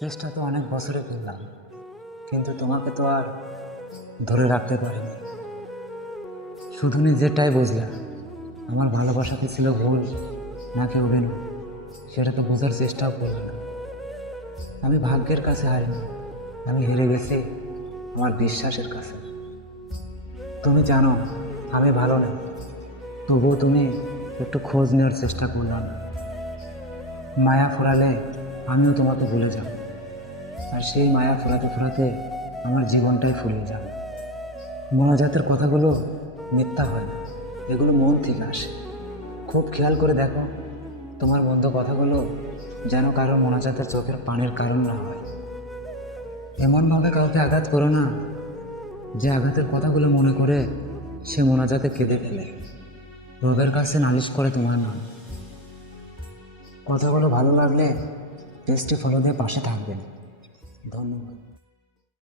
চেষ্টা তো অনেক বছরে করলাম, কিন্তু তোমাকে তো আর ধরে রাখতে পারিনি। শুধু নিজেরটাই বুঝলাম, আমার ভালোবাসা কি ছিল ভুল নাকি অভিনয়, সেটা তো বোঝার চেষ্টাও করলাম না। আমি ভাগ্যের কাছে হারিনি, আমি হেরে গেছি আমার বিশ্বাসের কাছে। তুমি জানো আমি ভালো নেই, তবুও তুমি একটু খোঁজ নেওয়ার চেষ্টা করলাম। মায়া ফুরালে আমিও তোমাকে ভুলে যাব, আর সেই মায়া ফুরাতে ফুরাতে আমার জীবনটাই ফুরিয়ে যাবে। মোনাজাতের কথাগুলো মিথ্যা হয় না, এগুলো মন থেকে আসে। খুব খেয়াল করে দেখো, তোমার বন্ধ কথাগুলো যেন কারো মোনাজাতের চোখের পানির কারণ না হয়। এমনভাবে কাউকে আঘাত করো না যে আঘাতের কথাগুলো মনে করে সে মোনাজাতে কেঁদে ফেলে, রবের কাছে নালিশ করে তোমার নাম। কথাগুলো ভালো লাগলে টেস্টি ফলো দিয়ে পাশে থাকবেন। ধন্যবাদ।